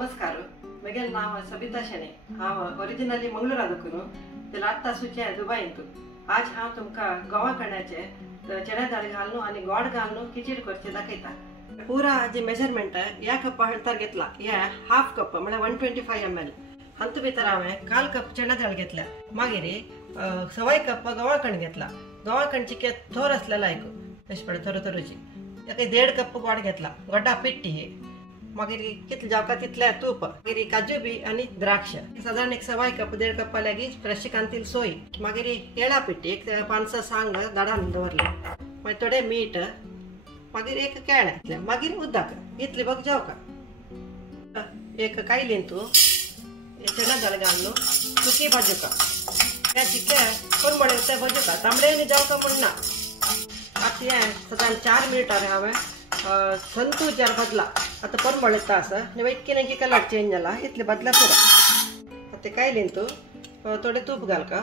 नमस्कार मगे नाव सबिता शेणे हांव ओरिजिनली मंगळूरादून ते आत्ता सुचे दुबईंतू आज हांव तुमकां गवा कण्याचे चण्या दाळ घालून आणि गोड घालून खिचडी करचे दाखयता। पूरा जे मेजरमेंट या कप हळतर घेतला या हाफ कप म्हणजे 125 ml हंत भितर हांवें काल कप चण्या दाळ घेतल्या मागीर सवाय कप गवा कण घेतला। गवा कणची के थोर आसलेला एक तशें पळय थोरो थोरोची ताका 1.5 कप गोड घेतला गोडा पिट्टी हे मागीर कितले जावका तितले तूप मागीर काजू बी आणि द्राक्ष साधारण एक सवाय कप 1.5 कप लागी फ्रेश कांतील सोय मागीर केळा पिट्टी एक 5-6 सांग दाडान दवरले मागीर थोडे मीठ मागीर एक केळे मागीर उदक इतली बघ जावका एक कायलीन तू चणा दाळ घालून सुकी भाजूका त्या चिके कोरमळे ते भाजूका तांबडे जावका म्हणना आता हे साधारण 4 मिनिटां हांवें संतू जार बदला आता कोरमळे तास इतकी कलर चेंज जाला इतले बदला पुरा आता कायलीन तू थोडे तूप घालका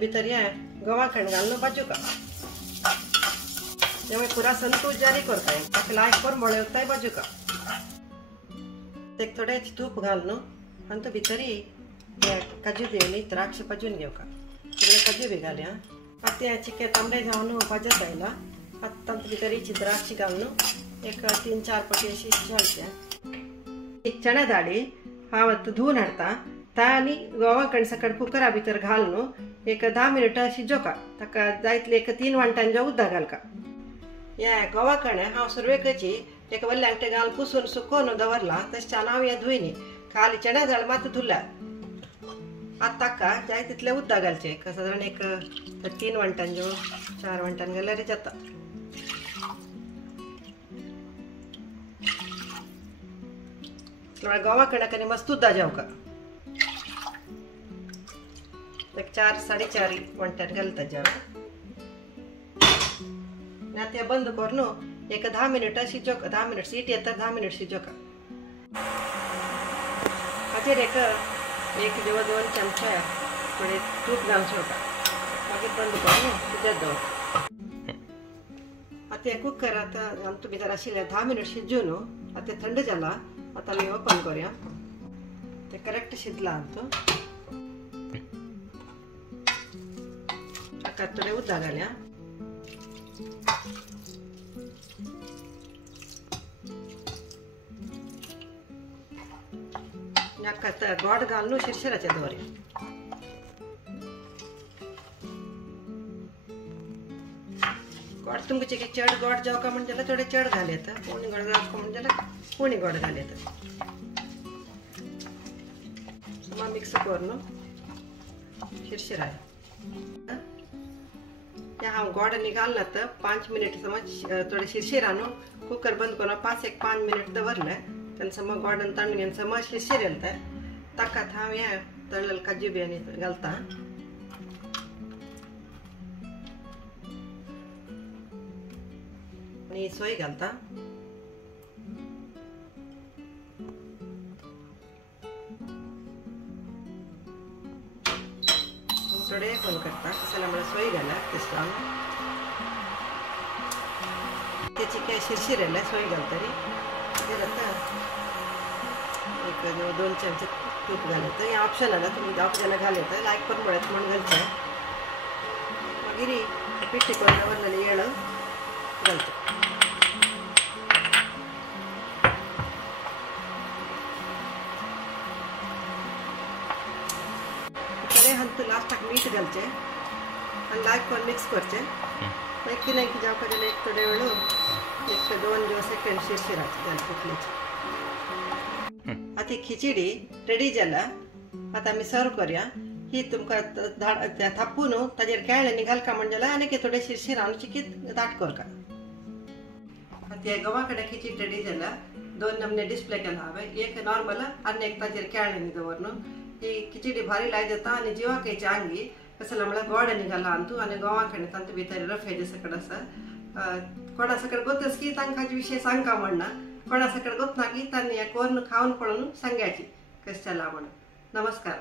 भितर हे गवा कण घालून भाजूका त्यामुळे पुरा संतू जारी करताय ताका लायक कोरमळे वताय भाजूका एक थोडे तूप घालून आणि भितर काजू बी आणि द्राक्ष भाजून घेवका सगळे काजू बी घालया आता चिके तांबडे जावन भाजत आयला आता भितर द्राक्ष घालून एक 3-4 पटी अशी घालते चण्या दाळी हांव धुवन हाडटा ता आनी गवा कण सकट कुकरा भितर घालून एक 10 मिनिटां शिजोवका ताका जाय तितले एक 3 वंटांचे उदक घालका या गवा कण हांव सुरवेकची एक वल्ल्यांटे घालून पुसून सुकोवन दवरला तशें हांव हे धुयनी खाली चण्या दाळ मात धुला आता ताका जाय तितले उदक घालचे साधारण एक 3 वंटांच्यो 4 वंटां घाल्यार जाता गवा कणक मस्त उदक जावका एक 4-4.5 वंटां घालता जावं ते बंद करून एक 10 मिनिटां शिजोवका 10 मिनिट सीट येता 10 मिनिट शिजोवका हाचेर एक 2 चमचे थोडे तूप घालून सोडटा मागीर बंद करून शिजत दवर आता कुकर आता आमच्या भितर आशिल्ले 10 मिनिट शिजून आता थंड जाला आता आमी ओपन करूया ते करेक्ट शिजला आमचो ताका थोडे उदक घालया गोड घालून शिरशिराचे दवरया गोड तुमचे चड गोड जावका म्हणजे जाल्यार थोडे चड घालयता उणी गोड जावका म्हणजे जाल्यार उणी गोड घालयता मिक्स करून शिरशिराय हांव गोड आनी घालना तर 5 मिनिट समज थोडे शिरशिरान कुकर बंद करून 5 मिनिट दवरले तेन्ना समज गोड तांदूळ घेवन समज शिरशीर येता ताका हांव हे तळलेले काजू बी आनी घालता आनी सोय घालता थोडे फोन करता कसं मला सोय घाला तेच त्याची काय शिरशीर येयला सोय घालतरी आता एक 2 चमचे तूप घालता हे ऑप्शन आला तुम्ही 10 जण घालता लायक पण म्हणत म्हणून घालता मागीर पिट्टी करून दवरलेली येळ घालता लास्टाक मीठ घालचे आणि लायक करून मिक्स करचे मागीर कितें जावपाक जाल्यार एक थोडे वेळ एक 2 सेकंड शिरशिराचे घाल फुटलेचे आता ही खिचडी रेडी जाला आता आमी सर्व करूया ही तुमकां थापून ताजेर केळ्यांनी घालका म्हणजे जाल्यार आनी थोडे शिरशिरान चिकीत दाट करका आता गवा कडेन खिचडी रेडी जाला 2 नमूने डिस्प्ले केला हांवें एक नॉर्मल आनी एक ताजेर केळ्यांनी दवरून ही खिचडी भारी लाय जाता आणि जिवाकायची आंगी कसं म्हळ्यार गोड आनी घाला तू आणि गवा कणे तांचे भितर रफ हेजे सकट आसा कोणा सकट गोतस की तांकां हाजे विशय सांगका म्हणना कोणा सकट गोतना की तांणी हे करून खावन पळोवन सांगायची कशें जाला म्हणून नमस्कार।